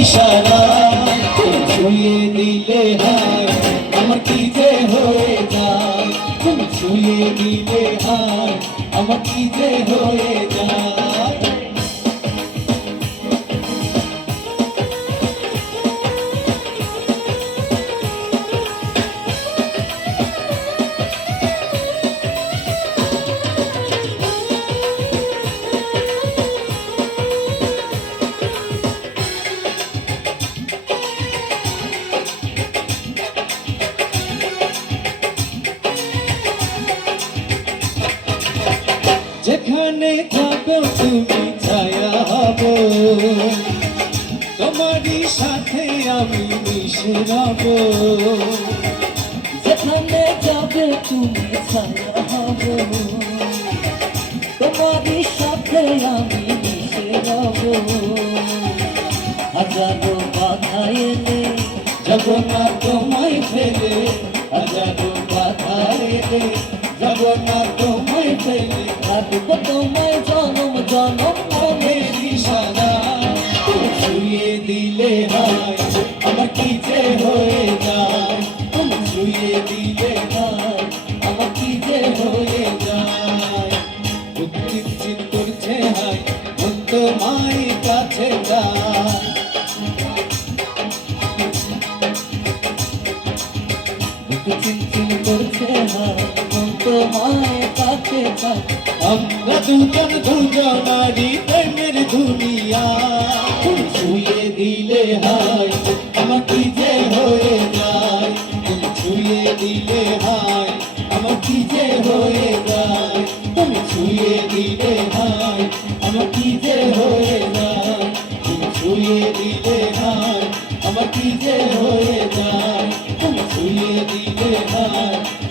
ইশারা ছুঁয়ে দিলে হায়, আমার কি যে হয়ে যায়? ছুঁয়ে দিলে হায়, আমার কি যে হয়ে যায়? যেখানে থাকো তুমি ছায়া হব। সাথে আমি মিশে রব। যেখানে যাবে তুমি ছায়া হব। তোমারই সাথে আমি মিশে রব। হাজারো বাধা এলে জগন্নাথ তোমায় ফেলে। হাজারো বাধা এলে জগন্নাথ তোমায় ফেলে থাকব তোমায় জনম জনম মনে সাদা তুমি ছুঁয়ে দিলে হায়, আমার কি যে হয়ে যায়? ছুঁয়ে দিলে হায়, আমার কি যে হয়ে যায়? চিনচিন করছে হায় তোমায় কাছে যায়। চিনচিন করছে হায় আমরা দুজন দুজনারি প্রেমের দুনিয়া। ছুঁয়ে দিলে হায়, আমার কি যে হয়ে যায়? তুমি ছুঁয়ে দিলে আমার কি যে হয়ে যায়? তুমি ছুঁয়ে দিলে আমার কি যে হয়ে যায়? তুমি ছুঁয়ে দিলে আমার কি যে হয়ে যায়? তুমি ছুঁয়ে দিলে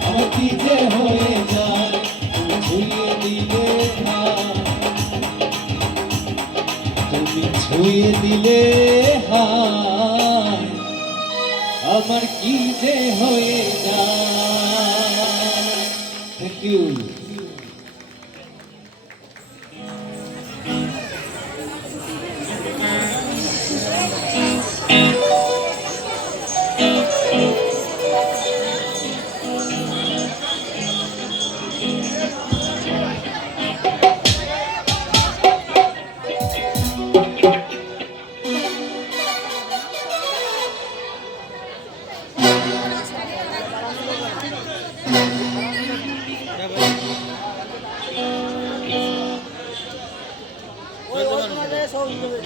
আমার কি যে হয়ে ছুঁয়ে দিলে হায় আমার কি যে হয়ে যায়। Thank you サウンドで。